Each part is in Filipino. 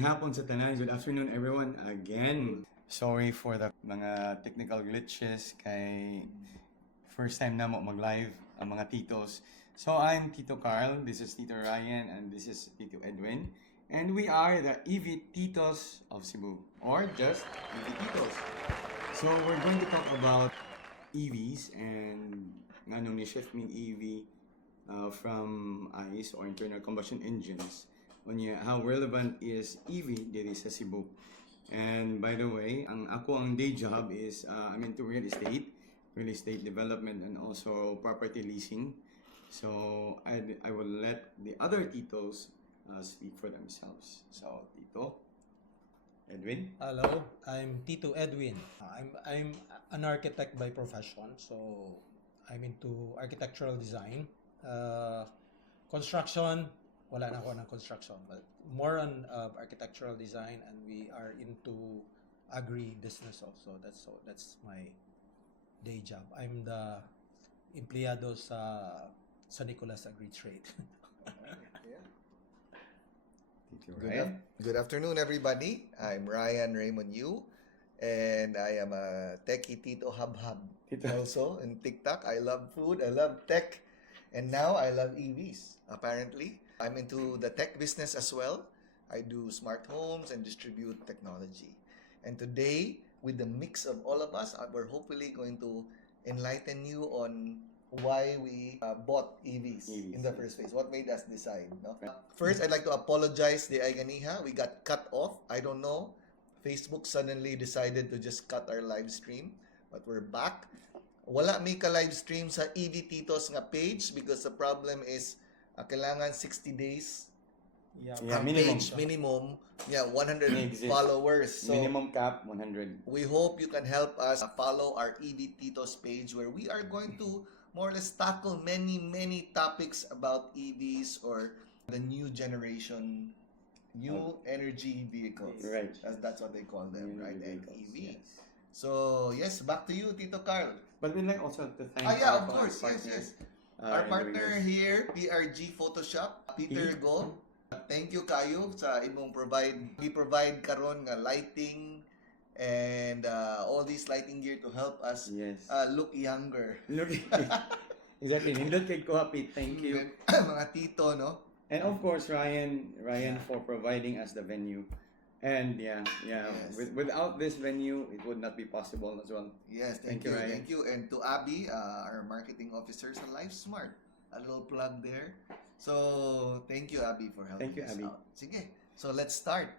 Maayong hapon sa tanan. Good afternoon everyone again. Sorry for the mga technical glitches kay first time na mo mag-live ang mga titos. So I'm Tito Carl, this is Tito Ryan, and this is Tito Edwin. And we are the EV Titos of Cebu, or just EV Titos. So we're going to talk about EVs and anong ni-shift ming EV from ICE or internal combustion engines. How relevant is EV diri sa Cebu. And by the way, ang day job is I'm into real estate development, and also property leasing. So I will let the other titos speak for themselves. So Tito Edwin. Hello, I'm Tito Edwin. I'm an architect by profession, so I'm into architectural design. Construction, wala na ako ng construction, but more on architectural design, and we are into agri-business also. That's my day job. I'm the empleyado sa Nicolas Agri-Trade. Good afternoon, everybody. I'm Ryan Raymond Yu, and I am a techie Tito Hub also in TikTok. I love food, I love tech, and now I love EVs, apparently. I'm into the tech business as well. I do smart homes and distribute technology. And today, with the mix of all of us, we're hopefully going to enlighten you on why we bought EVs in the first place. What made us decide? No? First, I'd like to apologize the Aiganiha. We got cut off. I don't know. Facebook suddenly decided to just cut our live stream. But we're back. Wala may ka-live stream sa EV Titos nga page because the problem is kailangan 60 days minimum 100 followers. So minimum cap 100. we hope you can help us follow our EV Titos page, where we are going to more or less tackle many topics about EVs, or the new generation, energy vehicles. Right. That's what they call them, New right? And vehicles, EV. yes. So yes, back to you, Tito Carl. But we'd like also to thank Of course, yes. Our in partner doing this. here, PRG Photoshop, Peter Go. Thank you kayo sa imong provide karon nga lighting and all these lighting gear to help us Yes. look younger. Look, exactly. Nindot kay Kuhapi. Thank you. Mga tito, no? And of course, Ryan for providing us the venue. And yeah. Yes. Without this venue, it would not be possible as well. Yes, Thank you, Ryan. Thank you. And to Abby, our marketing officer sa LifeSmart. A little plug there. So, thank you, Abby, for helping Thank you, us Abby. out. Sige. So, let's start.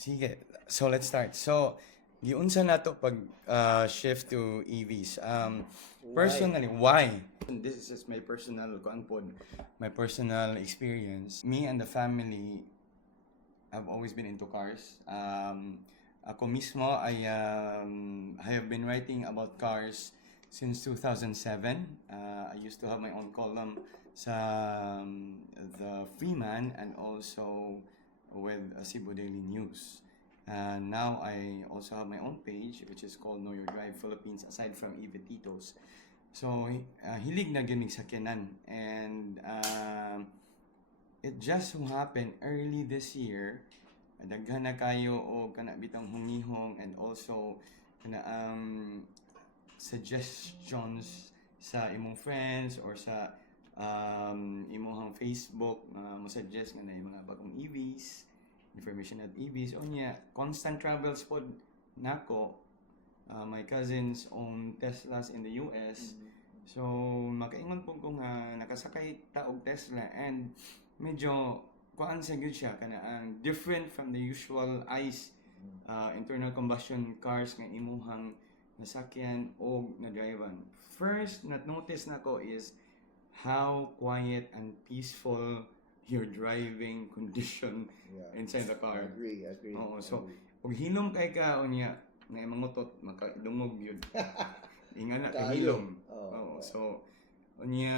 Sige. So let's start. So, giunsa na to pag shift to EVs. Personally, why? This is just my personal my personal experience. Me and the family have always been into cars. Ako mismo, I have been writing about cars since 2007. I used to have my own column sa the Freeman, and also with Cebu Daily News. Now I also have my own page, which is called Know Your Drive Philippines, aside from EV Titos. So hilig na gaming sakyanan, and it just so happened early this year, daghan na kayo o kana bitang humihong, and also kana suggestions sa imong friends or sa imong Facebook, mo-suggest nga na yung mga bagong EVs, information at EVs. Constant travels pod nako. My cousins own Teslas in the US. So makaingon po ko nga nakasakay ta og Tesla, and medyo kuan sa gyud siya kana different from the usual ICE internal combustion cars nga imuhang nasakyan o na-drivean. First notice nako is how quiet and peaceful your driving condition inside the car. Agree. Oo, so pag hilom kay ka unya nga mangutot makadungog yun. Inga na kahilom. Oo, so unya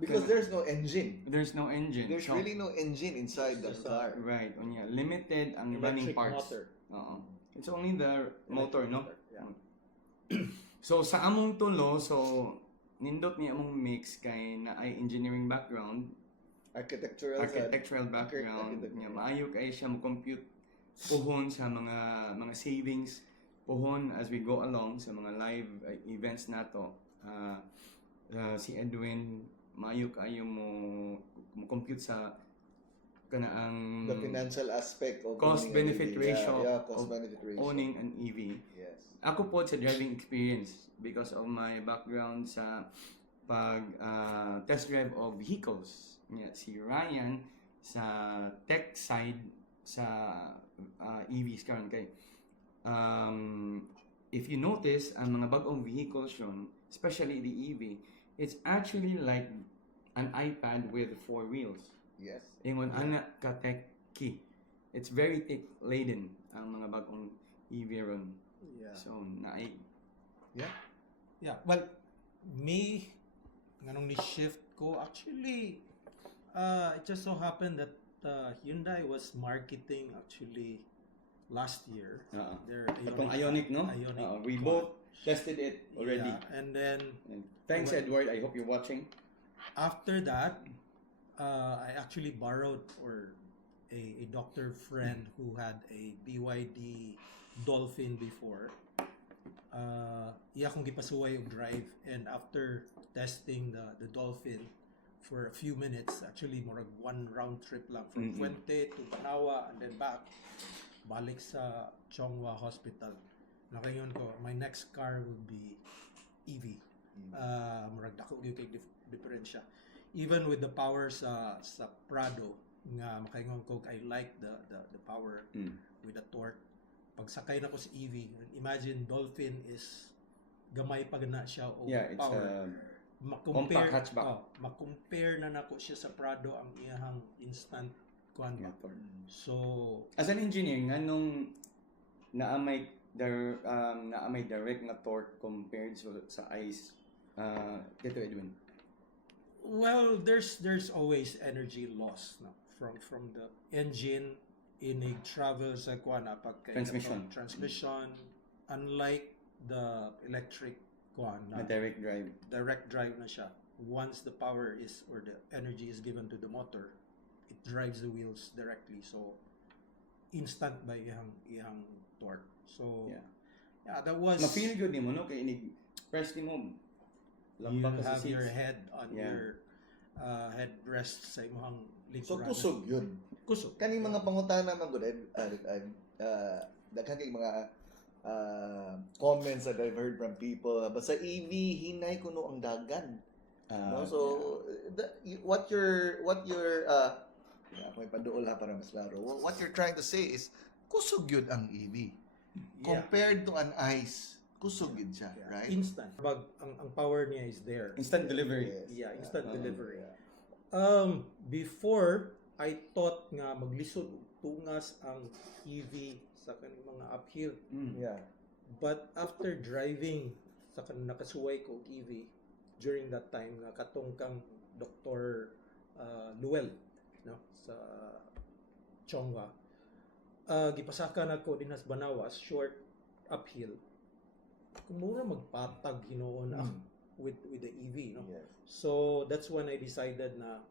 Because there's no engine. There's There's really no engine inside the car. Right, unya limited ang running Electric parts. motor. Oo. It's only the motor, no? Yeah. So sa among tulo, so nindot ni among mix kay na ay engineering background. architectural background, architectural. maayo kay siya mo compute puhon sa mga savings puhon as we go along sa mga live events nato. Si Edwin maayo kayo mo compute sa kanaang The financial aspect of cost owning an benefit EV. ratio Yeah, cost of benefit ratio. owning an EV. Yes. Ako po sa driving experience because of my background sa pag test drive of vehicles. Yeah, si Ryan sa tech side sa EVs karon kay if you notice ang mga bagong vehicles yun, especially the EV, it's actually like an iPad with 4 wheels. Yes. Ingon ana ka tech key. It's very tech laden ang mga bagong EV ron. Yeah. So naay Yeah. Well, me, nganong ni shift ko, actually, it just so happened that Hyundai was marketing actually last year. Their Itong Ioniq, no? Ioniq We Quad. both tested it already. Yeah, and then And thanks, Well- Edward. I hope you're watching. after that, I actually borrowed for a doctor friend who had a BYD Dolphin before. Iya kong gipasuway yung drive, and after testing the Dolphin for a few minutes, actually more one round trip lang from Fuente to Banawa and then back, balik sa Chonghua Hospital. Nakayon ko, my next car would be EV. Murag dako gyud kay diferensya. Even with the power sa Prado nga makaingon ko, I like the power with the torque. Pagsakay na ko sa EV, imagine Dolphin is gamay pa gana siya o Yeah, it's power. compact hatchback. Makompare na nako siya sa Prado ang iyang instant kuan ba. motor. So As an engineer, nganong naamay direct na torque compared sa ICE dito, Edwin? well, there's always energy loss, no, from the engine inig travel sa kuana pagka transmission, unlike the electric kuan Na na direct drive. direct drive na siya. Once the power is or the energy is given to the motor, it drives the wheels directly, so instant by iyang torque. So yeah, that was Ma-feel good nimo no kay inig press ni mo. you Lambak ka sa have your seats. head on Yeah. your headrest sa imong So likuran. kusog yun. Kusog. Kaning mga pangutana man gud daghan kay mga comments that I've heard from people but sa EV hinay kuno ang dagan. No? So what your ako ipaduol ha para mas laro. What you're trying to say is kusog yun ang EV. Compared to an ICE, kusog yun siya, Yeah. right? Instant. Ang power niya is there. Instant delivery. Yes. Yeah, instant Yeah. delivery. Yeah. Before, I thought nga maglisod og tungas ang EV sa kaning mga uphill. Yeah. But after driving sa nakasuway ko og EV during that time nga katong kang Dr. Luel, no, sa Chonghua, gipasakan ako dinhas Banawas, short uphill. Kumura magpatag hinoon with the EV, no. Yes. So that's when I decided na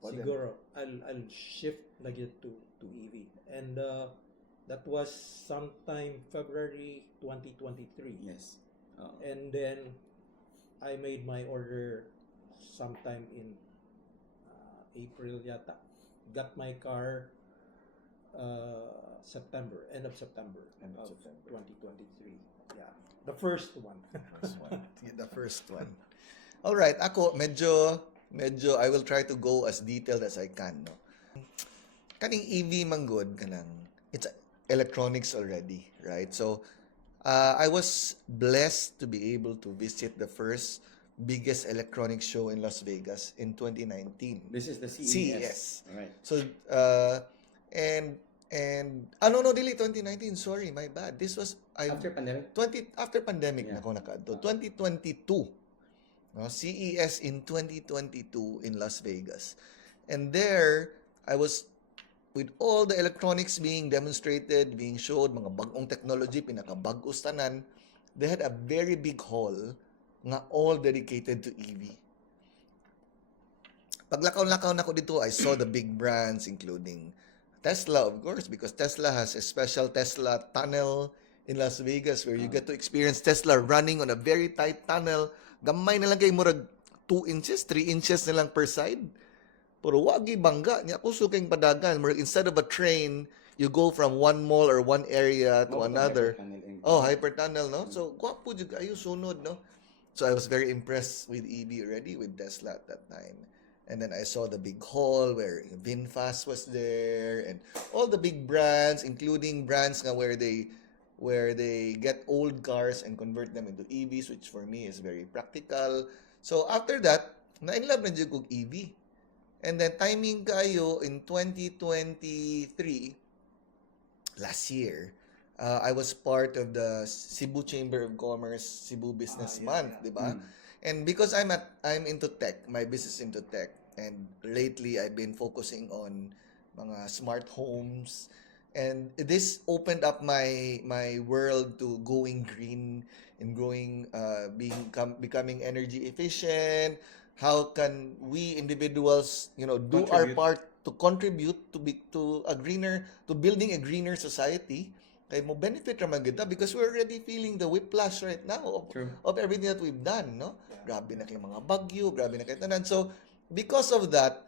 Pwede. siguro I'll shift lagi to EV. And that was sometime February 2023. Yes. And then I made my order sometime in April yata. Got my car September, end of September, End of of September. 2023. Yeah. The first one. First one. The first one. All right, ako medyo I will try to go as detailed as I can, no. Kaning EV manggod kanang it's electronics already, right? So I was blessed to be able to visit the first biggest electronics show in Las Vegas in 2019. This is the CES. CES. All right. So and no, dili 2019, sorry, my bad. This was After pandemic. after pandemic Yeah. na ko nakaadto. 2022. No, CES in 2022 in Las Vegas. And there I was with all the electronics being demonstrated, being showed, mga bagong technology, pinakabag-os tanan, they had a very big hall nga all dedicated to EV. paglakaw-lakaw na ko dito, I saw the big brands including Tesla, of course, because Tesla has a special Tesla tunnel in Las Vegas where you get to experience Tesla running on a very tight tunnel. Gamay na lang kay murag 2 inches, 3 inches na lang per side. Pero wagi bangga niya kuso kayong padagan. Murag instead of a train, you go from one mall or one area to another. Oh, hyper tunnel, no? So, gwapo jud kayo sunod, no? So, I was very impressed with EV already, with Tesla at that time. And then I saw the big hall where VinFast was there and all the big brands, including brands nga where they get old cars and convert them into EVs, which for me is very practical. So after that, na-inlove na jud kog EV. And then timing kayo in 2023, last year, I was part of the Cebu Chamber of Commerce Cebu Business Month, di ba? And because I'm into tech, my business is into tech, and lately I've been focusing on mga smart homes, and this opened up my world to going green and becoming energy efficient. How can we individuals, do our Contribute. part to contribute to building a greener society? Kay mo benefit ra man gid ta because we're already feeling the whiplash right now True. of everything that we've done, no? Grabe na kay mga bagyo, grabe na kay tanan. So, because of that,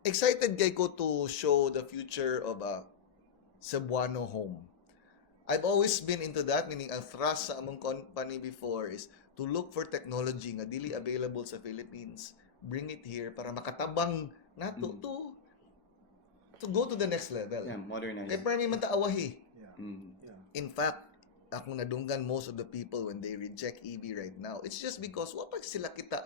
excited kay ko to show the future of a Cebuano home. I've always been into that, meaning ang thrust sa among company before is to look for technology nga dili available sa Philippines, bring it here para makatabang nato to go to the next level. Yeah, modernized. Kaya parang man ta awahi. Mm. In fact, akong nadunggan most of the people when they reject EV right now, it's just because wapag sila kita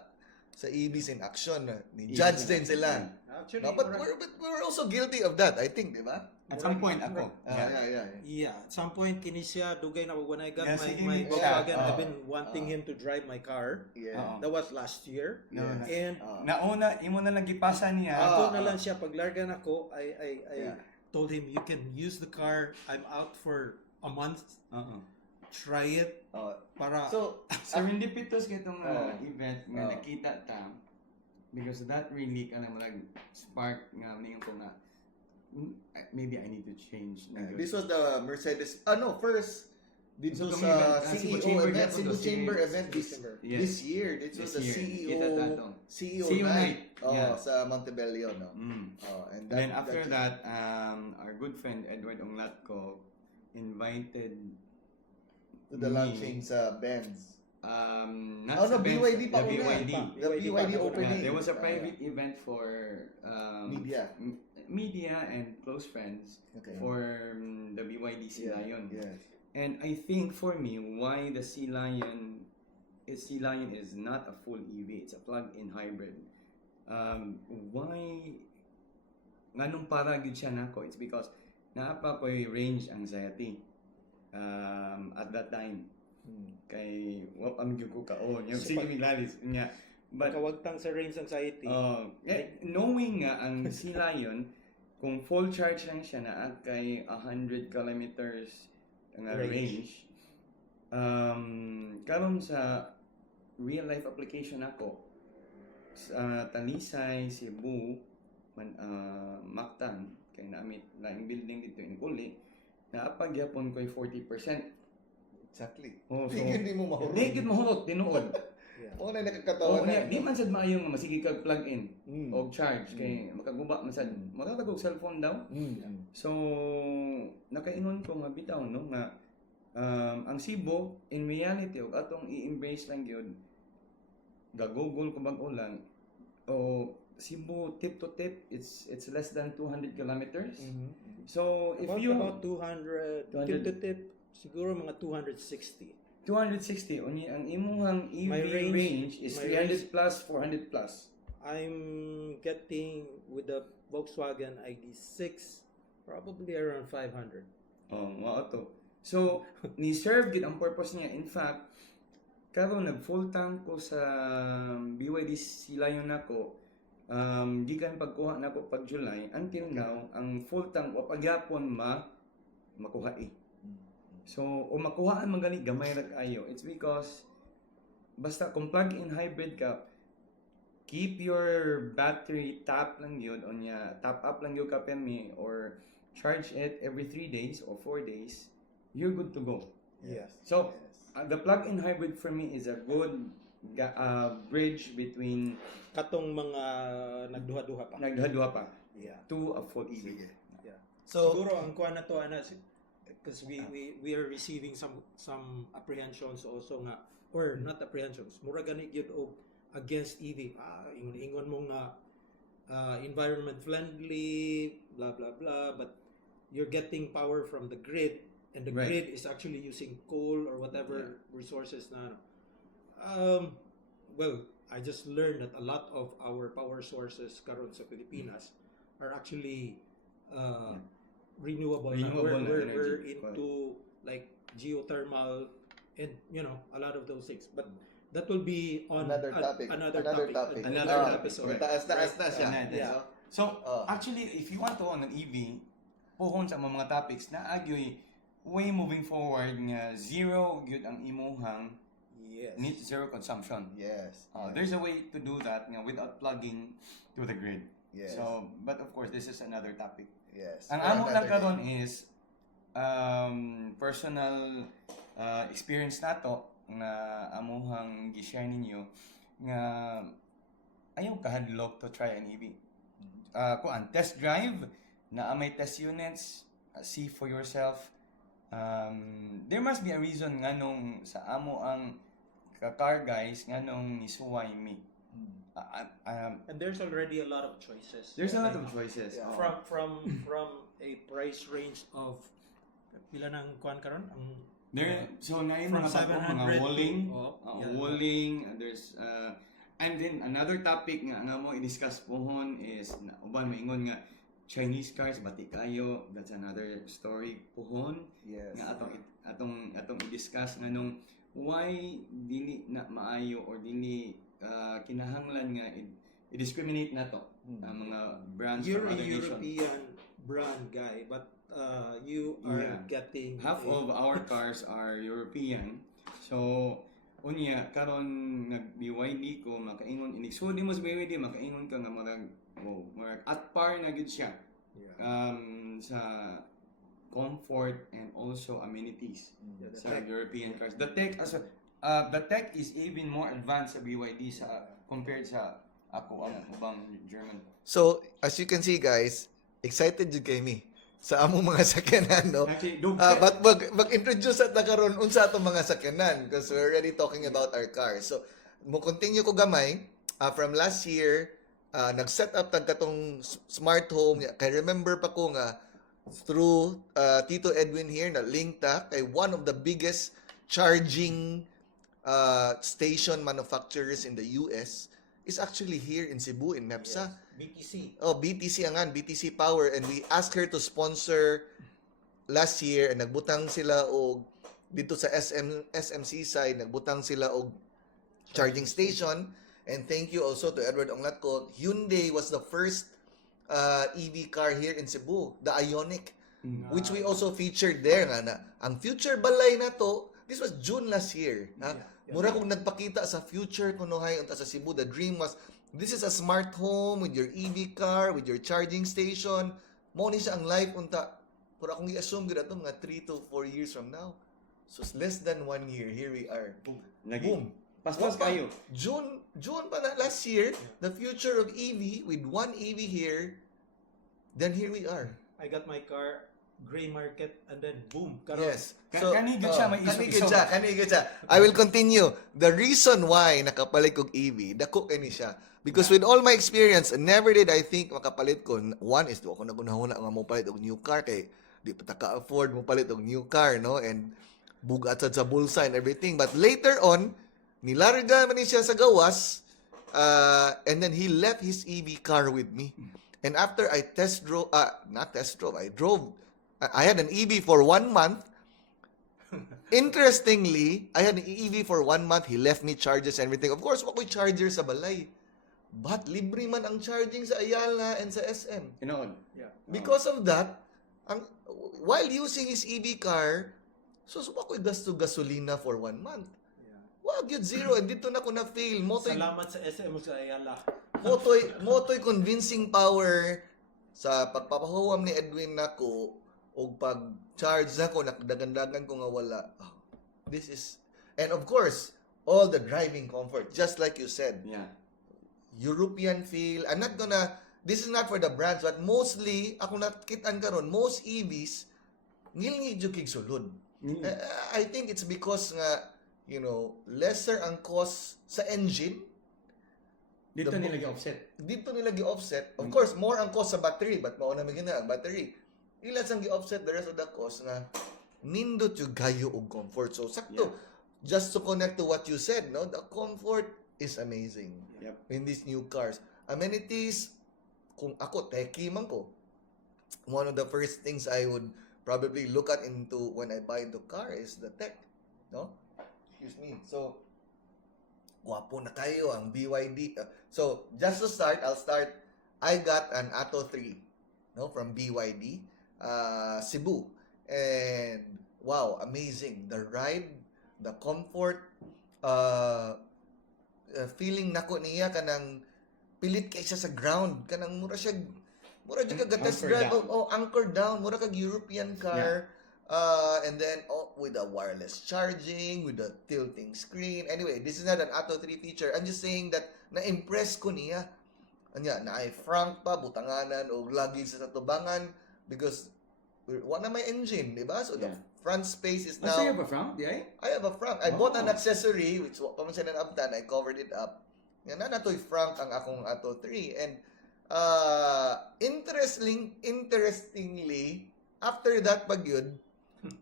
sa EVs in action. Ni-judge din sila. Actually, No, but we're also guilty of that, I think, di ba? At some point, ako. Yeah. Yeah, at some point kini siya dugay na when I got Yeah, my sige, my yeah. Volkswagen, Oh. I've been wanting him to drive my car. Yeah. Oo. That was last year. No, Yes. na- And Nauna, imo na lang gipasa niya. ako na lang siya paglargan ako, I Yeah. told him you can use the car. I'm out for a month. Oo. Try it para So, Serendipitous kitong event nga Oh. nakita ta because that really kind of like spark nga niyo ko na maybe I need to change. this was the Mercedes, first, dito So, sa Cebu CEO Chamber event, event, Cebu Cebu Chamber Chamber. event Yes. this year. This was the This year. Kita tato. CEO CEO night. night. Yeah. Sa Montebello, no? Mm. And And then after that, our good friend Edward Onglatco invited to the me, launching sa Benz. not Oh, no, sa Benz, BYD pa the una. BYD. The BYD opening. There was a private event for Media. media and close friends Okay. for the BYD Sea Lion. Yes. And I think for me, why the Sea Lion is not a full EV, it's a plug-in hybrid. Why nganong para gid siya nako? It's because naapa ko'y range anxiety at that time. Kay wa pa gyud ko kaon. Yung sige miglalis nya. But kawagtang sa range anxiety. knowing nga ang Sea Lion, kung full charge lang siya na kay 100 kilometers nga range, karon sa real life application ako sa Talisay, Cebu, Mactan, kay naamit laing building dito in Uli, naapagyapon ko'y 40%. Exactly. Oh, so, Hindi mo mahurot. Di gid mahurot, tinuod. Oo na Oo, nakakatawa niya, na. di man sad maayo nga masige kag plug in o Mm. charge kay makaguba man sad. Matatagog cellphone daw. So nakaingon ko nga bitaw no nga ang Cebu in reality og atong i-embrace lang gyud gagugol ko bag ulang o Cebu tip to tip it's less than 200 kilometers. So if About, you about 200, 200. tip to tip, siguro mga 260. 260 uni ang imong EV My range is my 300 plus 400 plus. I'm getting with the Volkswagen ID6 probably around 500. Oh, mao to. So, ni serve gid ang purpose niya. In fact, karon nag full tank ko sa BYD sila yun nako. Gikan pagkuha nako pag July until now ang full tank wa pagyapon makuha eh. So, o makuhaan man gani gamay ra kaayo. It's because basta kung plug-in hybrid ka, keep your battery tap lang yun, tap up lang yun kapemi, or charge it every 3 days or 4 days, you're good to go. Yes. So, the plug-in hybrid for me is a good bridge between Katong mga nagduha-duha pa. nagduha pa Yeah. to a full EV. Yeah. So, Siguro ang kuha na to because we are receiving some apprehensions also nga, or not apprehensions, mura gani gyud og against EV. Ingon mo nga environment friendly, blah blah blah, but you're getting power from the grid, and the Right. grid is actually using coal or whatever resources na. Well, I just learned that a lot of our power sources karon sa Pilipinas are actually renewable. Renewable na We're energy. into like geothermal and a lot of those things. But that will be on Another topic. Another Another topic. topic. Another episode. topic. taas na siya. Yeah. So, Oh. actually, if you want to own an EV, pohon sa mga topics na agyoy way moving forward nga zero gyud ang imuhang Yes. net zero consumption. Yes. There's a way to do that nga without plugging to the grid. Yes. So, but of course, this is another topic. Yes. Ang For amo lang another karon day. is personal experience nato nga amuhang gi-share ninyo nga ayaw kahadlok to try an EV. Kuan test drive na may test units, see for yourself. There must be a reason nganong sa amo ang car guys nganong nisuway me. And there's already a lot of choices. There's a lot of choices. Yeah. Oh. From a price range of pila nang kuan karon ang So na yung From mga bago, 700 mga walling, to up, yeah. walling, there's and then another topic nga mo i-discuss pohon is uban maingon nga Chinese cars bati kayo, that's another story pohon Yes. nga atong i-discuss nganong why dili na maayo or dili kinahanglan nga i-discriminate nato ang mga brands you're from a other nations. European brand guy, but you are Yeah. getting Half of our cars are European. So, unya karon nag-BYD ko makaingon ini. So di mo sa BYD makaingon ka nga marag at par na gid siya. Yeah. Sa comfort and also amenities Yeah, the sa tech. European cars. The tech is even more advanced sa BYD compared sa ako ang ubang German. So, as you can see guys, excited jud kay me sa among mga sakyanan, no? Actually, But mag-introduce at nakaroon unsa atong mga sakyanan because we're already talking about our cars. So, mo continue ko gamay from last year, nag-set up tag katong smart home. Kay remember pa ko nga through Tito Edwin here na link ta kay one of the biggest charging station manufacturers in the US is actually here in Cebu in MEPSA. BTC. Oh, BTC angan, BTC Power, and we asked her to sponsor last year, and nagbutang sila og dito sa SMC side, nagbutang sila og charging station. And thank you also to Edward Onglatco. Hyundai was the first EV car here in Cebu, the Ioniq, which we also featured there nga na. Ang future balay na to, this was June last year. Ha? Mura kong nagpakita sa future kunuhay unta sa Cebu. The dream was, this is a smart home with your EV car, with your charging station. Mo ni siya ang life unta. Pero akong i-assume gud ato mga 3 to 4 years from now. So less than 1 year, here we are. Boom. Paspas kayo. June pa na last year, the future of EV with one EV here, then here we are. I got my car gray market and then boom karon. Yes. Kanigid siya, may kanigid iso-iso. siya. I will continue. The reason why nakapalit kog EV, dako kani siya. Because with all my experience, never did I think makapalit ko. One is, ako nagunahuna nga mo palit og new car kay di pa ta ka-afford mo palit og new car, no? And bugat sa bulsa and everything. But later on, nilarga man ni siya sa gawas, and then he left his EV car with me. And after I I had an EV for 1 month. Interestingly, I had an EV for 1 month. He left me charges and everything. Of course, wako'y charger sa balay. But libre man ang charging sa Ayala and sa SM. Inoon. Yeah. Because of that, while using his EV car, so wako'y gasto gasolina for 1 month. Yeah. Wag yun zero. And dito na ko na fail. Salamat sa SM sa Ayala. Motoy convincing power sa pagpapahuwam ni Edwin nako o pag-charge nako nakdagandagan ko nga wala. Oh, this is, and of course, all the driving comfort, just like you said. Yeah. European feel. I'm not gonna, this is not for the brands, but mostly, ako nakitaan karon, most EVs, ngilingid yung sulod. I think it's because nga, you know, lesser ang cost sa engine. Dito The- nila gi-offset. Dito nila gi-offset. Of course, more ang cost sa battery, but mauna may gina ang battery. Ilan sang gi-offset the rest of the cost nga nindot yung gayo og comfort. So, sakto. Just to connect to what you said, no? The comfort is amazing Yep. in these new cars. Amenities, kung ako, techie man ko, one of the first things I would probably look at into when I buy into car is the tech. No? Excuse me. So, guwapo na kayo ang BYD. So, just to start, I got an Atto 3, no, from BYD, Cebu. And, wow, amazing. The ride, the comfort, feeling nako niya kanang pilit kay siya sa ground. Kanang mura siya kagatas Anchor drive. down. Anchor down. Mura kag European car. And then with the wireless charging, with the tilting screen. Anyway, this is not an Atto 3 feature. I'm just saying that na-impress ko niya. Anya, na ay frank pa, butanganan, o lagi sa tubangan because wala may engine, di ba? So the front space is now... Also, you have a front, di ay? I have a frank. I bought an Oh. accessory, which pamansin na abdan, I covered it up. Yan na natoy frank ang akong Atto 3. And interestingly, after that pagyud,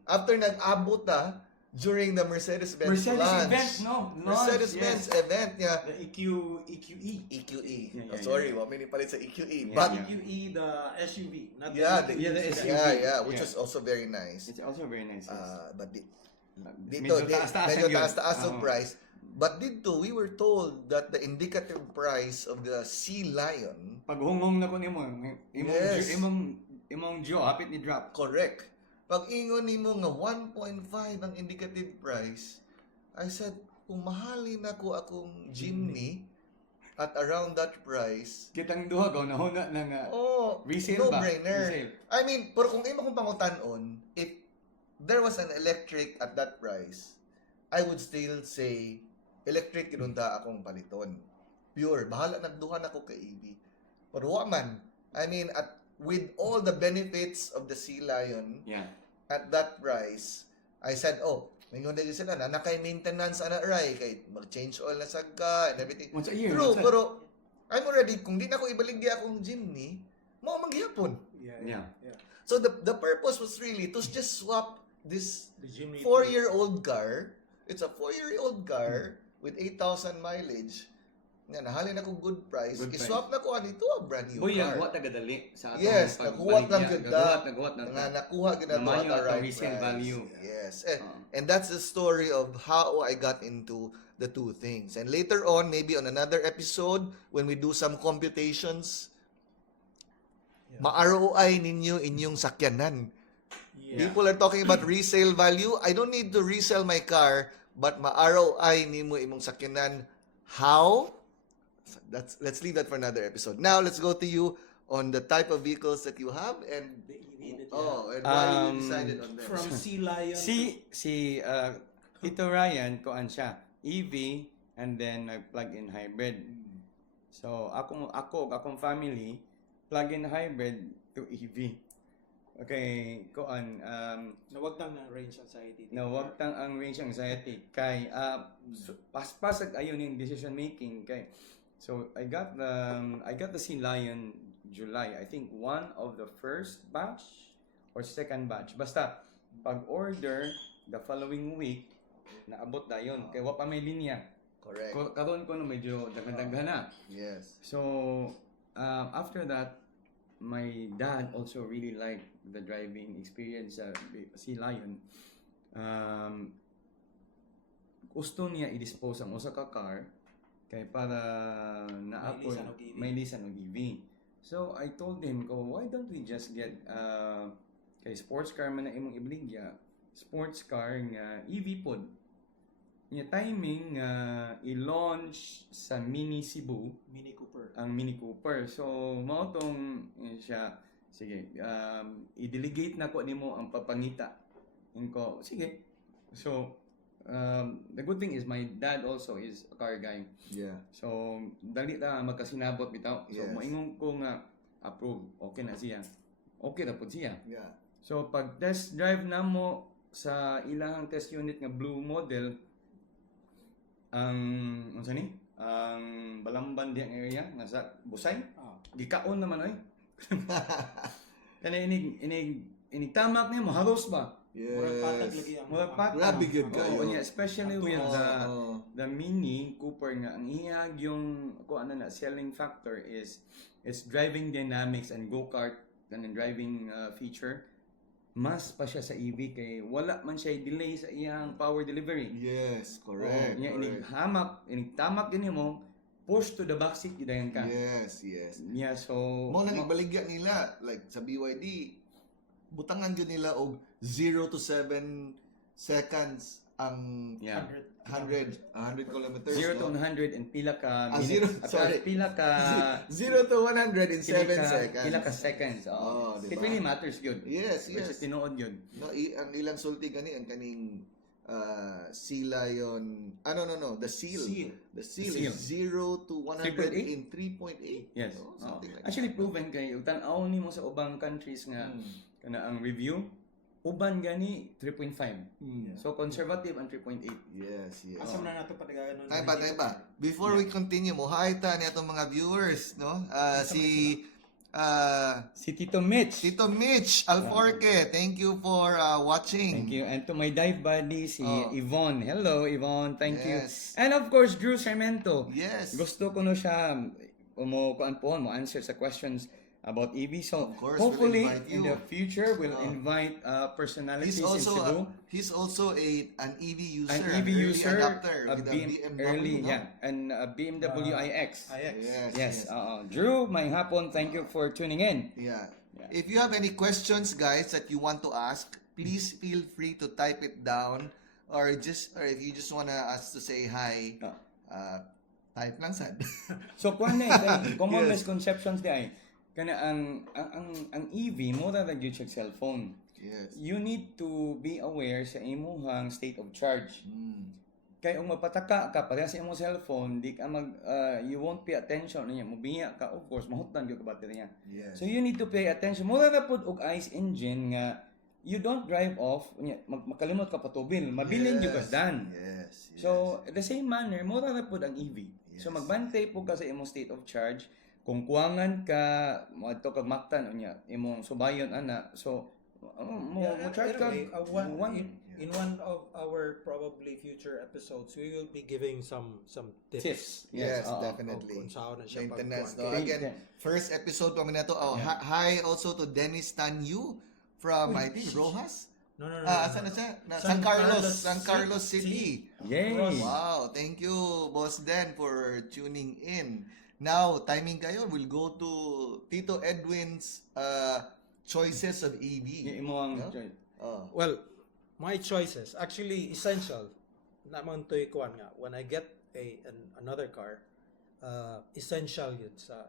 after nag-abot na, during the Mercedes-Benz Mercedes launch. event, no? Launch, Mercedes-Benz yes. event niya. The EQE. EQE. Yeah, Sorry, wag may palit sa EQE. Yeah, But, yeah. EQE, the SUV. Not yeah, the Yeah, the SUV. which Yeah. was also very nice. It's also very nice. Yes. But Medyo dito, taas-taas medyo ang yun. taas-taas ang Oo. price. But dito, we were told that the indicative price of the Sea Lion, Pag hungong na ko nimo, Yes. imong Joe, hapit ni drop. correct. Pag ingon nimo nga 1.5 ang indicative price, I said, kung mahalin ako akong Jimny at around that price, Kitang duha gaw nahuna na nga. Resale ba? no-brainer. Resale. I mean, pero kung imo kong pangutan-on, if there was an electric at that price, I would still say, electric kinunta akong paliton. Pure. Bahala, nagduhan ako kay EV. Pero wa man. I mean, with all the benefits of the Sea Lion, Yeah. at that price, I said, mingon na yun sila na nakay maintenance ana ray kay mag-change oil na sagka and everything. Once a year. True, once a- pero I'm already, kung di na ko ibaligdi akong Jimny, mao manggihapon. Yeah. So the purpose was really to just swap this The Jimny. 4-year-old car. It's a 4-year-old car with 8,000 mileage. Nga nahalin ako good price. Good price. Iswap na ko anito a brand new Boy, car. wa tagadali sa atong Yes, nakuha lang gud ta. Naguhat na. Nga nakuha gid na to Namayo at the atong right resale price. value. Yes. Oo. And that's the story of how I got into the two things. And later on, maybe on another episode, when we do some computations, ma-ROI ninyo inyong sakyanan. Yeah. People are talking about resale value. I don't need to resell my car, but ma-ROI nimo imong sakyanan. How? Let's leave that for another episode. Now, let's go to you on the type of vehicles that you have and The EV that you and why you Um, decided on them. have. From Sea Lion. Si Tito Ryan kuan siya, EV and then plug-in hybrid. So akong family plug-in hybrid to EV. Okay, kuan Nawagtang na range anxiety. nawagtang ang range anxiety kay paspas ag ayon yung decision making kay so I got the Sea Lion July, I think one of the first batch or second batch, basta pag order the following week naabot dayon kay wa pa may linya. Correct. Karon ko no medyo daghan na. Yes. So after that, my dad also really liked the driving experience sa Sea Lion. Gusto niya i-dispose ang usa ka car kay para naapon lisan og EV. may lisan og EV. So I told him, why don't we just get kay sports car man na imong ibligya, sports car nga EV pod. Nya timing nga i-launch sa Mini Cebu Mini Cooper. ang Mini Cooper. So mao tong siya sige i-delegate na ko nimo ang papangita. Inko sige. So the good thing is my dad also is a car guy. Yeah. So dali ta magkasinabot bitaw. So Yes. moingon ko nga approve. Okay na siya. Okay ra pud siya. Yeah. So pag test drive namo sa ilang test unit nga blue model ang unsa ni? Ang Balamban diyang area nga sa Busay. Ah. Gikaon naman oy. Kani inig tamak nimo halos ba? Murag patag Yes. lagi ang Murag patag. Grabe good kayo. Oo, yeah, especially with Oh, the Mini Cooper nga ang iyag yung ko ano na selling factor is driving dynamics and go-kart and driving feature mas pa siya sa EV kay wala man siya delay sa iyang power delivery. yes, Oh, correct. nya correct. inig tamak din mo push to the backseat gidayon ka. Yes, yes. Yeah, so Mo lang ibaligya nila like sa BYD butangan gyud nila og 0 to 7 seconds ang yeah. 100 kilometers. 0 to no? 100 and pila ka Ah, minutes. sorry. Pila ka 0 to 100 in 7 pila seconds. Pila ka seconds. Oh, It diba? really matters yun. Yes, Which is yes. tinuod yun. No, ang ilang sulti gani ang kaning sila yon. No. The seal. Seal. The seal The is 0 to 100 3.8? in 3.8. Yes. No? Oh. Something like Actually that. proven kay tan-aw nimo sa ubang countries nga Mm. kana ang review uban gani 3.5. Mm. So conservative ang 3.8. Yes, yes. Asam na nato padagan nun. Ay ba? Before we continue, mo hi ta ni atong mga viewers, no? Si Tito Mitch. Tito Mitch Alforque, thank you for watching. Thank you. And to my dive buddy, si Oh. Yvonne. Hello, Yvonne. Thank Yes. you. And of course, Drew Sarmento. Yes. Gusto ko no siya mo answer sa questions about EV. So, Of course, hopefully, we'll invite in you. the future, we'll Oh. invite personalities He's in also Cebu. an EV user, An EV early user, adopter a with a BMW, early, no? yeah, and a BMW iX. IX. Yes. Drew, may hapon, thank you for tuning in. Yeah. Yeah. If you have any questions, guys, that you want to ask, please feel free to type it down, or if you just wanna us to say hi, type lang sad. So, kung common Yes. misconceptions di ay, kana ang EV, mo na gyud siya cellphone. Yes. You need to be aware sa imuhang state of charge. Kay kung mapataka ka pareha sa imong cellphone, di ka you won't pay attention niya. Mubiya ka, of course, mahutdan gyud ka baterya. Yes. So you need to pay attention. Mura na pud og ICE engine nga you don't drive off, makalimot ka patubil, mabilin gyud ka done. Yes. So, the same manner, mura na pud ang EV. So Yes. magbantay po ka sa imong state of charge. Kung kuwangan ka, mo ato kag maktan unya, imong subayon ana. So mo charge ka Anyway, in one of our probably future episodes, we will be giving some tips. tips. Yes, oo. definitely. Kung saan na siya Maintenance. pagkuhan. No? Again, first episode pa na to. Oh, Yeah. hi also to Dennis Tanyu from I think Rojas. No. Asan na siya? San Carlos City. Yay! Wow, thank you, Boss Dan, for tuning in. Now, timing kayo, we'll go to Tito Edwin's choices of EV. Yung imong No? choice. Oh. Well, my choices, actually essential. Naman to'y kuhan nga. When I get another car, essential yun sa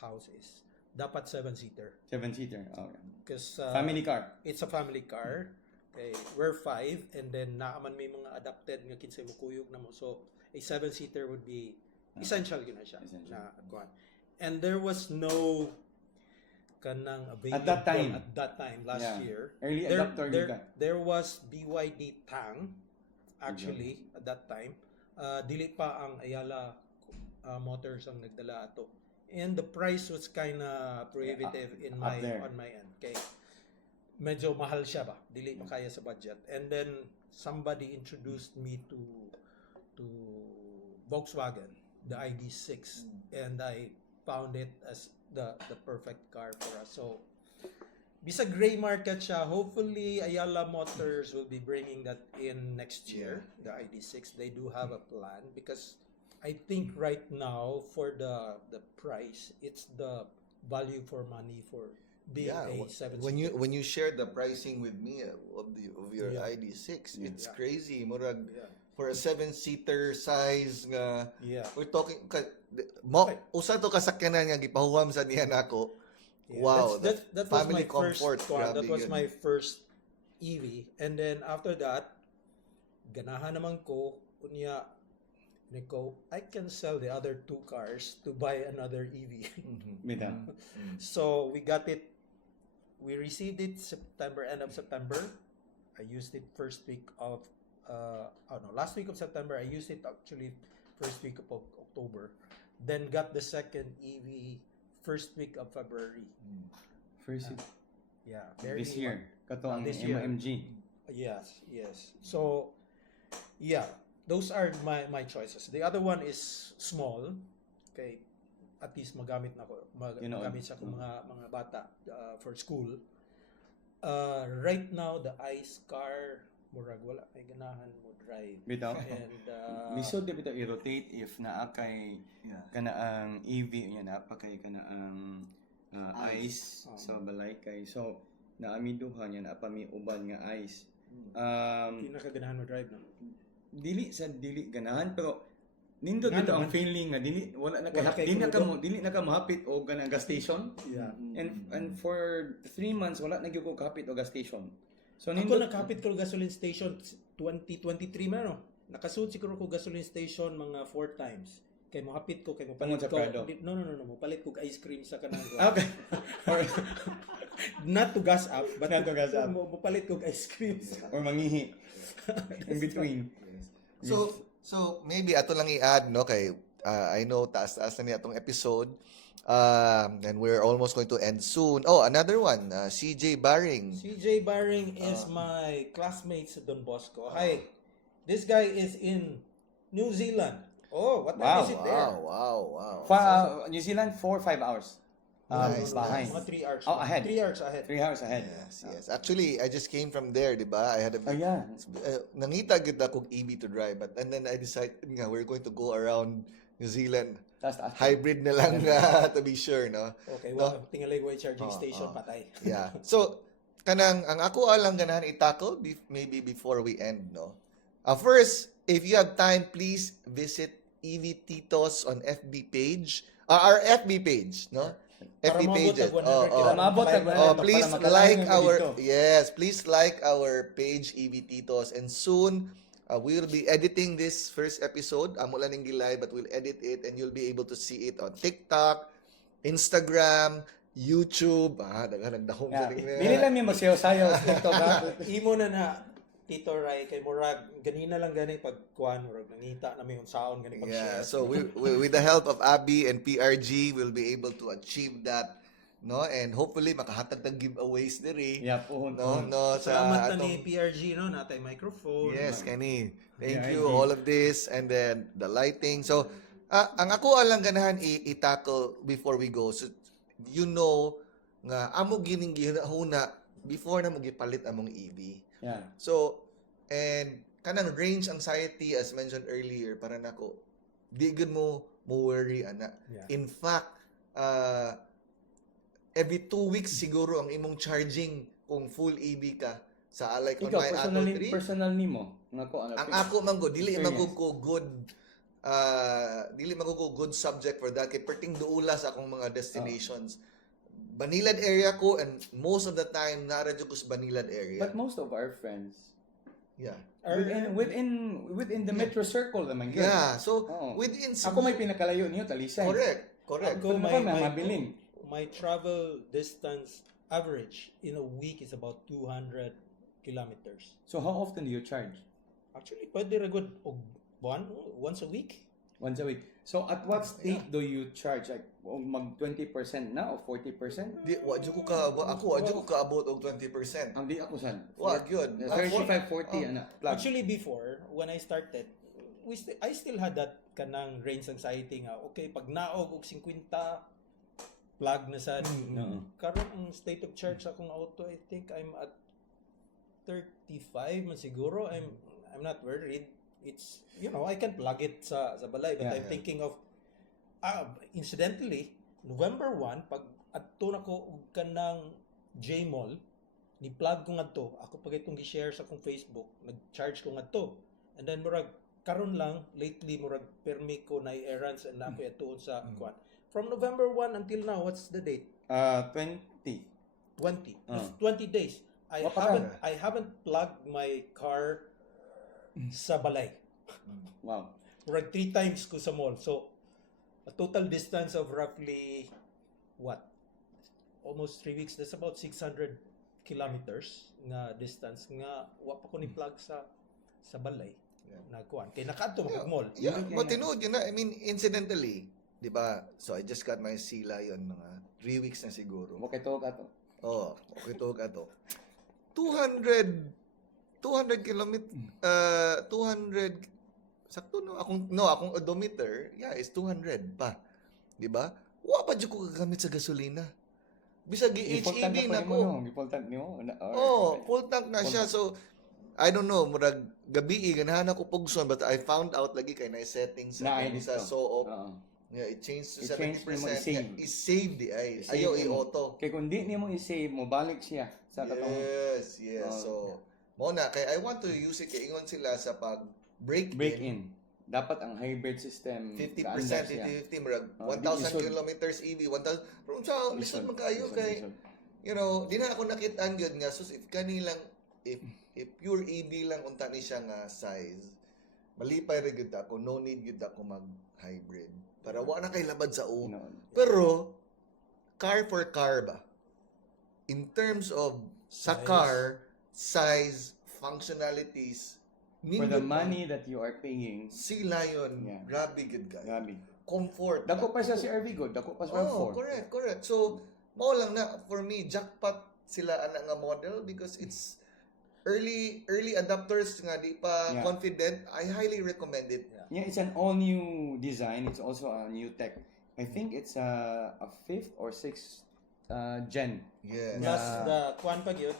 house is dapat 7-seater. 7-seater. Okay. Because Family car. it's a family car. Okay, we're 5 and then naaman may mga adapted nga kinsay mo kuyog na mo. So, a 7-seater would be essential yun na siya. Essential. Na kuhan. And there was no kanang available At that time. last Yeah. year. Early adopter yun ka. There was BYD Tang actually at that time. Dili pa ang Ayala Motors ang nagdala ato. And the price was kind of prohibitive in up there. on my end. Okay. Medyo mahal siya ba? Dili makaya sa budget. And then somebody introduced me to Volkswagen, the ID6, and I found it as the perfect car for us. So bisa gray market siya. Hopefully Ayala Motors will be bringing that in next year, the ID6. They do have a plan because I think right now for the price, it's the value for money for being a 7-seater. when you shared the pricing with me of your Yeah. ID6, it's Yeah. crazy. Murag Yeah. for a 7-seater size nga Yeah. we're talking usa to kasakyanan nga gipahuwam sa niya nako. Yeah, Wow, that was my family comfort, first car. That grabe was yun. my first EV. And then after that, ganahan naman ko, kunya, Nico, I can sell the other 2 cars to buy another EV. Bitaw. So we got it, we received it end of September. I used it first week of, last week of September. I used it actually first week of October. Then got the second EV first week of February. First Yeah, this year. Kato ang this year. MMG. Yes. So, yeah, those are my choices. The other one is small. Okay, at least magamit na ko, magamit sa akong mga bata for school. Right now, the ice car, murag wala kay ganahan mo drive. Bitaw. And Lisod di bitaw i-rotate if naa kay kanaang EV nya na pa kay kanaang ice sa balay kay so naami duha nya na pa mi uban nga ice. di na ka ganahan mo drive na. Dili ganahan pero nindot Nga dito ang naman. feeling nga dili wala na Wala ka kay dili na ka mahapit og kanang gas station. Yeah. And for 3 months wala na gyud ko kapit og gas station. So Ako nakapit ko gasoline station 2023 man no. Nakasud siguro ko gasoline station mga 4 times. Kay mohapit ko kay mopalit Tungod sa ko. Prado? No, mopalit ko ice cream sa kanang Okay. Or Not to gas up, but Not to gas up. Mopalit ko ice cream. or mangihi in between. So maybe ato lang i-add no kay I know taas-taas na niya atong episode. And we're almost going to end soon. Oh, another one, CJ Baring. CJ Baring is my classmate sa Don Bosco. Hi. This guy is in New Zealand. Oh, what time Wow, is it there? Wow. New Zealand 4 or 5 hours. Nice, Behind. Mga 3 hours. Oh, ahead. 3 hours ahead. 3 hours ahead. Yes. Actually, I just came from there, di ba? I had a Oh yeah. nangita gid ako EV to drive, but and then I decided nga we're going to go around New Zealand. Taas. Hybrid na lang to be sure, no? Okay, well, tingalay ko yung charging station, patay. Yeah. So, kanang ang ako alang ganahan i-tackle maybe before we end, no? First, if you have time, please visit EV Titos on FB page. Our FB page, no? Para FB maabot pages. ang 100 kilometers. Maabot ang 100. Please Para like makalayo our dito. please like our page EV Titos, and soon we will be editing this first episode. Amo lang ning gilay, but we'll edit it and you'll be able to see it on TikTok, Instagram, YouTube. Nagdahom sa Yeah. Dili lang mi magsayaw-sayaw sa TikTok ha. Imo na Tito Ray kay murag ganina lang gani pagkuan murag nangita na may unsaon gani Yeah, pag-share. so we with the help of Abby and PRG, we'll be able to achieve that, no? And hopefully makahatag tag giveaways diri. Yeah, puhon. No, sa Salamat na atong ni PRG no natay microphone. Yes, Kenny. Thank Yeah, you. I did. All of this and then the lighting. So, ang ako alang ganahan i-tackle before we go. So, you know nga amo gining gihuna before na mo gipalit among EV. Yeah. So, and kanang range anxiety as mentioned earlier para nako di gud mo worry ana. Yeah. In fact, every 2 weeks siguro ang imong charging kung full EV ka sa like on Ikaw my Atto 3. personal nimo nako ano. Ang ako man go dili man Experience. ko good good subject for that kay perting duula sa akong mga destinations. Banilad area ko and most of the time nara jud ko sa Banilad area. But most of our friends yeah. within the metro circle naman gyud. Yeah, so Oo. within Ako may pinakalayo niyo Talisay. correct. Ako, Pero naman, mabiling. my travel distance average in a week is about 200 kilometers. So how often do you charge? Actually, pwede ra gud og once a week. Once a week. So at what state do you charge? Like mag 20% na o 40%? Di wa jud ko kaabot og 20%. Hindi ako san. Wa gyud. 35-40 ana. Plug. Actually, before, when I started, I still had that kanang range anxiety nga, okay, pag naog og 50, plug na sad. Oo. Karon ang state of charge sa akong auto, I think I'm at 35 man siguro. I'm not worried. It's, I can plug it sa balay, but Yeah, I'm yeah. thinking of, incidentally, November 1, pag adto na ko og kanang J-Mall, ni plug ko ngadto, ako pag itong gi-share sa akong Facebook, nag-charge ko ngadto. And then murag karon lang lately murag permi ko na errands and ako atuon sa kwan. From November 1 until now, what's the date? 20. 20. Ah. 20 days. Wapa ka. I haven't plugged my car sa balay. Wow. Murag 3 times ko sa mall. So a total distance of roughly what? Almost 3 weeks. That's about 600 kilometers nga distance nga wa pa ko ni plug sa balay. Na kuan. Kay nakaadto mag mall. Yeah, matinood yun na. I mean, incidentally, di ba? So, I just got my Sea Lion mga 3 weeks na siguro. Mo kay to ka to. Oh, okay to ka to. 200 kilometer, 200, sakto no, akong odometer, yeah, is 200 pa. Di ba? Wa pa dyan ko gagamit sa gasolina. Bisag i-HEB na ko. Full tank nimo. Oh, full tank na siya. So, I don't know, murag gabi ganahan ako pugson, but I found out lagi kay na settings Na sa so yeah, it changed to 70%. i-save. Yeah, i-save di ay. I-save Ayaw mo. i-auto. Kay kung di nimo i-save mo, balik siya sa katong Yes. So, mo na kay I want to use it kay ingon sila sa pag break break-in. Dapat ang hybrid system 50%, kaandar siya. 50-50, murag Oh, 1,000 lisod. kilometers EV, 1,000, pero sa lisod man kayo Lisod, kay, lisod. you know, di na ako nakitaan yun nga, sus, if kanilang, if pure EV lang unta ni siya nga size, malipay ra gyud ako, no need gyud ako mag-hybrid. Para wa na kay labad sa You o. know, Pero, car for car ba? In terms of sa Size. car, size, functionalities, for nindot the pa. money that you are paying, Sea Lion, Yeah. grabe good guy. grabe. Comfort. Dako pa siya si RV Good, dako pa sa Oh, 4. correct. So, mao lang na for me jackpot sila ana nga model because it's early adapters nga di pa Yeah. confident. I highly recommend it. Yeah, it's an all new design. It's also a new tech. I think it's a 5th or 6th gen. Yes. Plus the kuan pa gyud,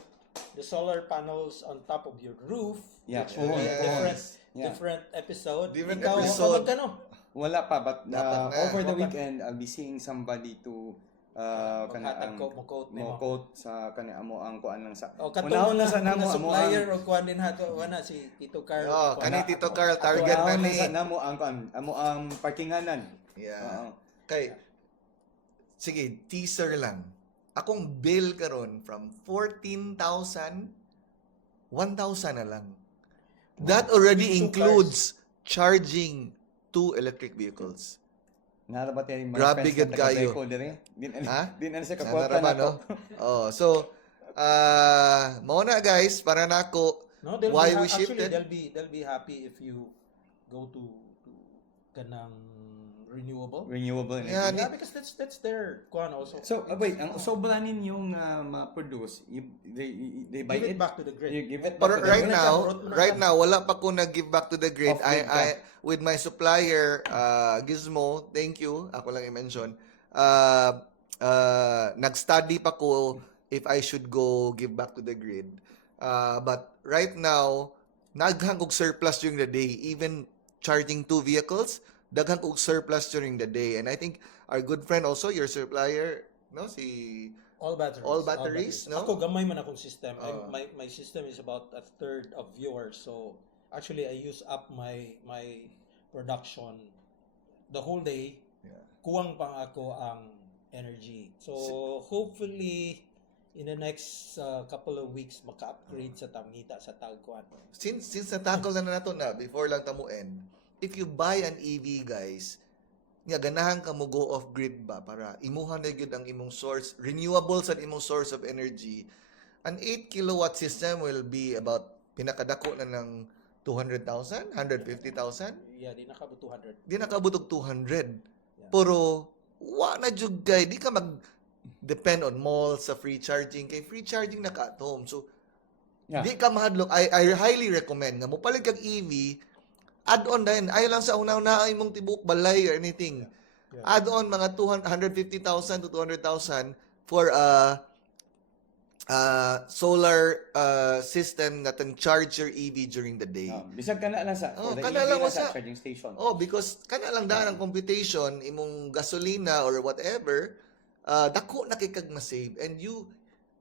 the solar panels on top of your roof. Yeah, which oo, will be yes. Yeah. different episode. Different Ikaw, episode. magkano? Wala pa, but Dapat na. over the Dapat. weekend, I'll be seeing somebody to Maghatag ang ko mo coat mo nimo. quote sa kani amo ang kuan lang sa. O katong Unahon lang sa namo amo supplier ang o kuan din hato wala si Tito Carl. Oh, Kuan kani na- Tito Carl ato- target na unahon lang ni. sa namo ang kuan amo ang parkinganan. Yeah. Oo. Kay sige, teaser lang. Akong bill karon from 14,000 1,000 na lang. That already Two includes charging 2 electric vehicles. Narabat yung mga Grabe friends gid na kayo. taga-Beko dire. Ha? Din ano sa Sana kakwata ra ba, na no? Oh, so mao na guys, para nako No, they'll Why be we actually shifted? they'll be happy if you go to kanang renewable. renewable energy. Yeah, Yeah, because that's their kuan also. So, wait, ang sobra ninyong ma-produce, they buy Give it it? back to the grid. You give it But back to right them? now, wala pa ko nag-give back to the grid. Off-grid ka. I with my supplier, Gizmo, thank you. Ako lang i-mention. Nag-study pa ko if I should go give back to the grid. But right now, naghang og surplus during the day. Even charging 2 vehicles, daghang og surplus during the day. And I think our good friend also, your supplier, no, si All batteries. All batteries, no? Ako gamay man akong system. Oh. My system is about a third of yours. So actually I use up my production the whole day. Yeah. Kuwang pang ako ang energy. So hopefully in the next couple of weeks maka-upgrade sa tamita sa tagkuan. Since na-tackle na nato na before lang tamo end, if you buy an EV guys, nga ganahan ka mo go off grid ba para imuhan na gyud ang imong source, renewables ang imong source of energy. An 8 kilowatt system will be about pinakadako na ng 200,000, 150,000. Yeah, di nakabot 200. Di nakabutog 200. Yeah. Pero wa na jud gay, di ka mag depend on malls sa free charging kay free charging na ka at home. So Yeah. di ka mahadlok. I highly recommend nga mo palit kag EV, add-on din. Ayaw lang sa una-una ay mong tibuk balay or anything. Yeah. Add-on mga 150,000 to 200,000 for solar system nga can charge your EV during the day. Bisag ka na lang sa, Oh, for the kana EV lang na sa- sa charging station. Oh, because kana lang daan ang computation imong gasolina or whatever, dako na kay kag ma-save and you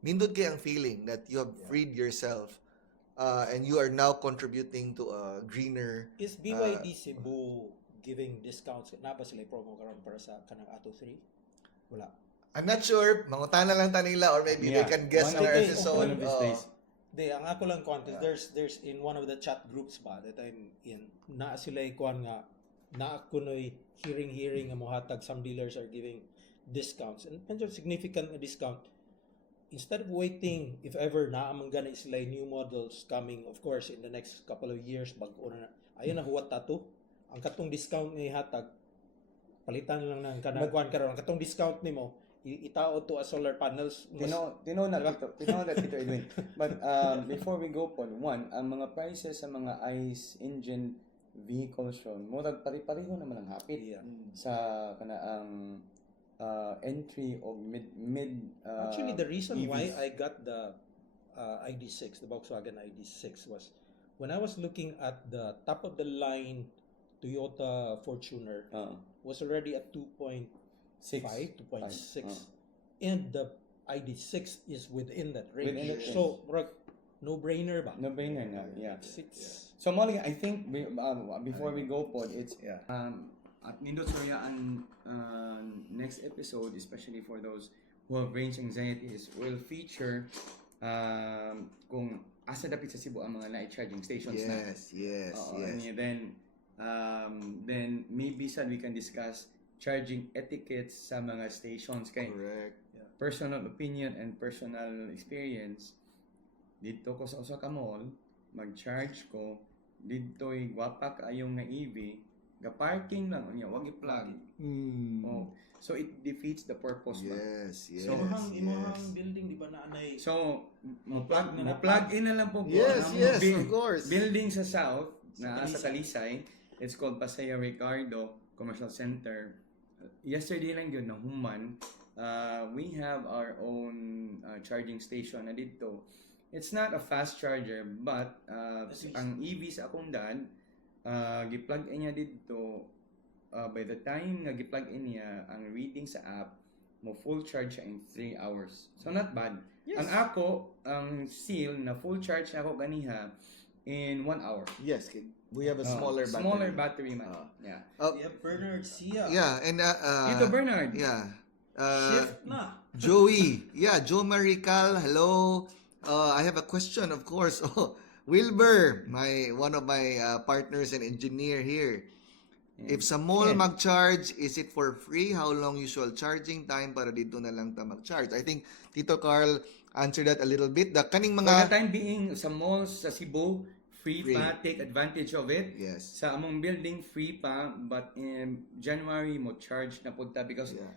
nindot kay ang feeling that you have freed yourself and you are now contributing to a greener. Is BYD Cebu giving discounts? Na ba sila promo karon para sa kanang Ato 3? Wala. I'm not sure. Mangutana lang ta nila or maybe they Yeah. can guess One in our of- episode. one of these days. Di, ang ako lang kuan, there's in one of the chat groups ba that I'm in, na sila kuan nga, na kunoy hearing nga mohatag some dealers are giving discounts and medyo significant na discount. Instead of waiting, if ever naamang gana sila new models coming, of course, in the next couple of years, bago na, ayun na huwat tato. Ang katong discount ni hatag, palitan lang ng kanang kuan karon. Ang katong discount nimo, itao to a solar panels. Tino na Tito Edwin. But before we go po, one, ang mga prices sa mga ICE engine vehicles yun, murag pari-pareho naman ang hapit Yeah. sa kanaang entry o mid Actually, the reason EVs. why I got the ID6, the Volkswagen ID6, was when I was looking at the top of the line Toyota Fortuner was already at 2.5, 2.6, and the ID6 is within that range. Within that range. So, no-brainer ba? no brainer na, yeah. It's So Molly, I think before we go po, it's Yeah. at nindot soryaan next episode, especially for those who have range anxieties, will feature kung asa dapit sa Cebu ang mga night charging stations na. Yes. And then maybe sad we can discuss charging etiquettes sa mga stations kay Correct. personal opinion and personal experience. Dito ko sa usa ka mall, mag-charge ko, dito'y gwapa kaayong nga EV, ga-parking lang unya, wag i-plug. Oh, so it defeats the purpose ba? Yes. imuhang building, di ba na anay? So, Plug na mo-plug in na lang po. Yes, Ang yes, bi- of course. Building sa South, na Sa sa Talisay, it's called Paseo Ricardo Commercial Center. Yesterday lang yun, na human, we have our own charging station na dito. It's not a fast charger, but ang EV sa akong dad, gi-plug in niya dito, by the time nga gi-plug in niya, ang reading sa app, mo full charge siya in 3 hours. So not bad. Yes. Ang ako, ang seal na full charge na ako ganiha in 1 hour. Yes, kid. We have a smaller battery. Smaller battery man. Yeah. We have Bernard Sia. Yeah, and Tito Bernard. yeah. Shift na. Joey. Yeah, Joe Marical. Hello. I have a question, of course. Oh, Wilbur, one of my partners and engineer here. If sa mall Ken. mag-charge, is it for free? How long usual charging time para dito na lang ta mag-charge? I think Tito Carl answered that a little bit. The kaning For the mga time being, sa malls sa Cebu, free Free. pa, take advantage of it. yes. Sa among building, free pa, but in January mo charge na punta because Yeah.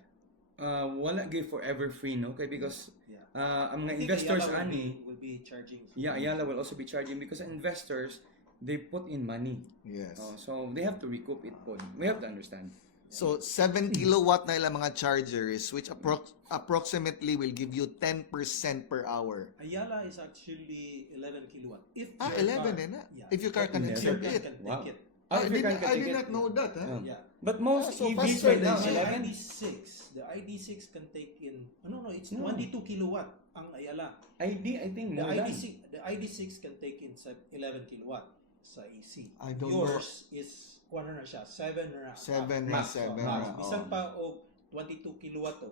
wala gay forever free, no? Kaya because Yeah. ang mga I think investors Ayala ani, will be charging. Ayala will also be charging because investors, they put in money. Yes. So they have to recoup it po. We have to understand. So 7 kilowatt na ilang mga chargers which approximately will give you 10% per hour. Ayala is actually 11 kilowatt. If 11 car, na. Yeah. If your car can If accept Your car it. can Wow. take it. Ah, if you can I take did it. not know that. Huh? Yeah. Yeah. But most So EVs faster right now, now, The 11. ID6 can take in, it's No. 22 kilowatt ang Ayala. I think The more than. ID6 can take in 11 kilowatt sa AC. I don't Yours is, kuha na siya, 7 na. 7 na, Max. 7 Max. na. Bisan Oh. pa o 22 kilowatt o.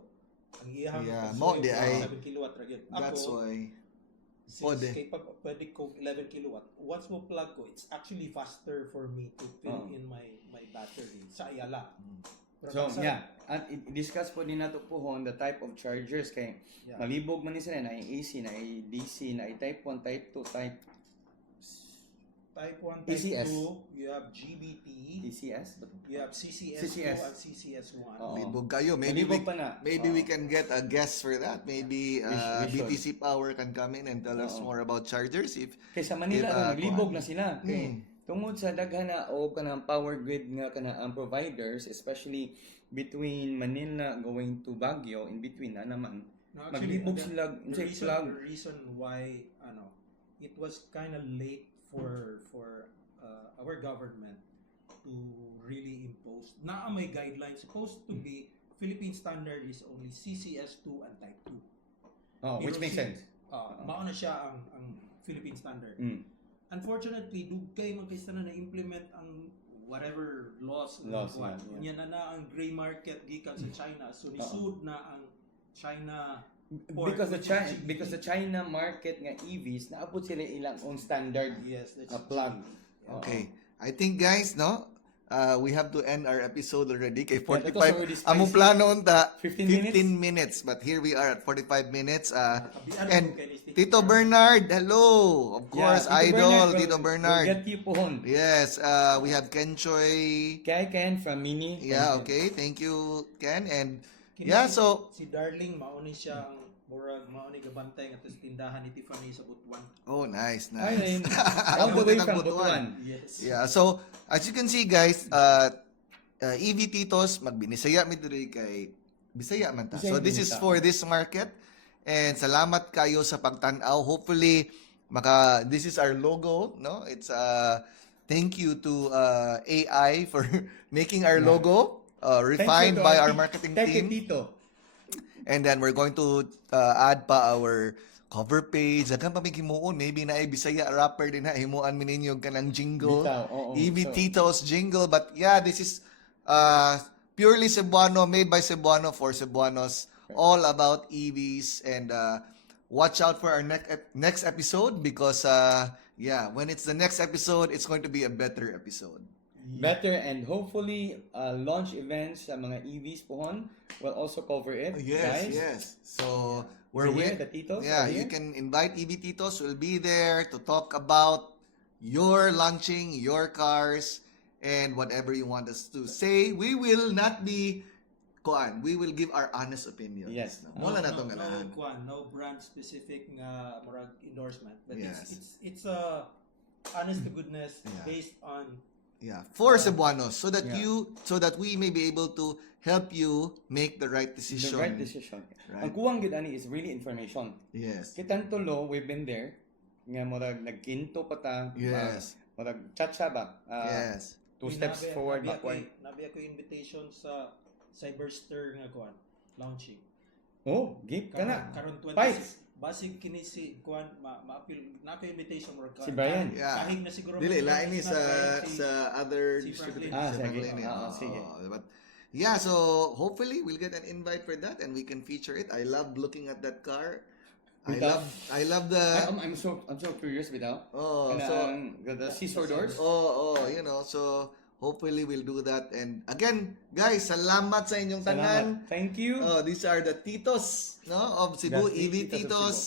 Ang iyahang Yeah, consume mo, di is ay. 7 kilowatt ra gyud. That's Ako, why. since Pwede. kay pag pwede ko 11 kilowatt, once mo plug ko, it's actually faster for me to fill Oh. in my battery sa Ayala. Pero So, sa- yeah. At i-discuss po din nato po on the type of chargers kay Yeah. malibog man ni sila na AC, na DC, na type 1, type 2, type Type 1, Type ECS. 2, you have GBT, DCS. you have CCS2 CCS. and CCS1. Oo. Libog kayo. Maybe Malibog pa na. maybe Oo. we can get a guest for that. Maybe We should. BTC Power can come in and tell us Oo. more about chargers. If Kay sa Manila, If, naglibog na sila. Kay, Mm. tungod sa daghan na o kanang power grid nga kanang providers, especially between Manila going to Baguio, in between na naman. No, Maglibog the- sila the sa reason, plug. the reason why it was kind of late for our government to really impose na may guidelines supposed to be Philippine standard is only CCS2 and Type 2. Oh, which Pero makes sense. mauna siya ang Philippine standard. Mm. unfortunately, dugay man kay sana na-implement ang whatever laws Laws, kuan. yeah. Unya na ang gray market gikan sa China. So nisud na ang China port Because the China market nga EVs naabot sila ilang own standard yes, that's plug. Okay. I think guys, no? We have to end our episode already kay Yeah, that was already 45. Among plano unta 15 minutes, but here we are at 45 minutes. Kabian And mo kay Listy. Tito Bernard, hello. Of course, idol Tito Bernard. We'll get you pohon. Yes, we have Ken Choi. Kay Ken from Mini. Yeah, okay. Thank you, Ken. And Kini yeah, si- so si Darling mauni siyang murag mauni gabantay nga tos tindahan ni Tiffany sa Butuan. oh, nice, Ay, nice. all the way Buti ng from Butuan. Butuan. Yes. Yeah, so as you can see guys, EV Titos magbinisaya mi diri kay Bisaya man ta. Bisaya So this din is ta. for this market and salamat kayo sa pagtan-aw. Hopefully this is our logo, no? It's thank you to AI for making our logo refined Thank you to by our our marketing Thank team. you, Tito. And then we're going to add pa our cover page. Daghang pa may himuon. Maybe na ay Bisaya rapper din ha. Himuan mi ninyo kanang jingle. Bitaw, oo. EV So- Tito's jingle. But yeah, this is purely Cebuano, made by Cebuano for Cebuanos. All about EVs. And watch out for our next episode because yeah, when it's the next episode, it's going to be a better episode. Better and hopefully launch events sa mga EVs pohon will also cover it. guys. Yes. So We're we're here, with the Titos. Yeah, are you here. can invite EV Titos. We'll be there to talk about your launching, your cars, and whatever you want us to say. We will not be kuan. We will give our honest opinions. Yes. No? Mula na tong ganahan. No brand specific nga murag endorsement, but Yes. it's a honest to goodness Yeah. based on Yeah, for Cebuanos so that Yeah. we may be able to help you make the right The decision. right decision. Right. Ang kuwang gid ani is really information. Yes. Kitang tulo, we've been there. Nga murag nagkinto pa ta. Yes. Murag chacha ba? Yes. Two steps forward, backward. Nabi ako invitation sa Cyberster nga kuan launching. Oh, give ka na. Karon 26. Fights. Basig kini si kuan ma-appeal na ko invitation mo Si Brian. Yeah. Kahig na siguro. Dili, mo- lain ni na Brian, sa other si distributor. Franklin. Si sige. Franklin, Oo, sige. But yeah, so hopefully we'll get an invite for that and we can feature it. I love looking at that car. Without- I love the I'm so curious bitaw. oh And, so the scissor doors. you know, so hopefully we'll do that. And again, guys, salamat sa inyong tanan. Salamat. Thank you. Oh, these are the Titos, no, of Cebu, That's the EV Titos of Titos.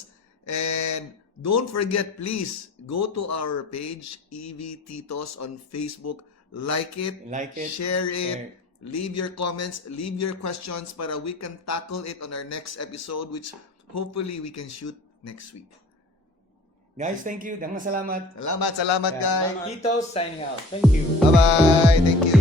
And don't forget, please, go to our page, EV Titos, on Facebook. Like it, share it, leave your comments, leave your questions para we can tackle it on our next episode, which hopefully we can shoot next week. Guys, thank you. Dangang salamat. Salamat, guys. Tito signing out. Thank you. Bye-bye. Thank you.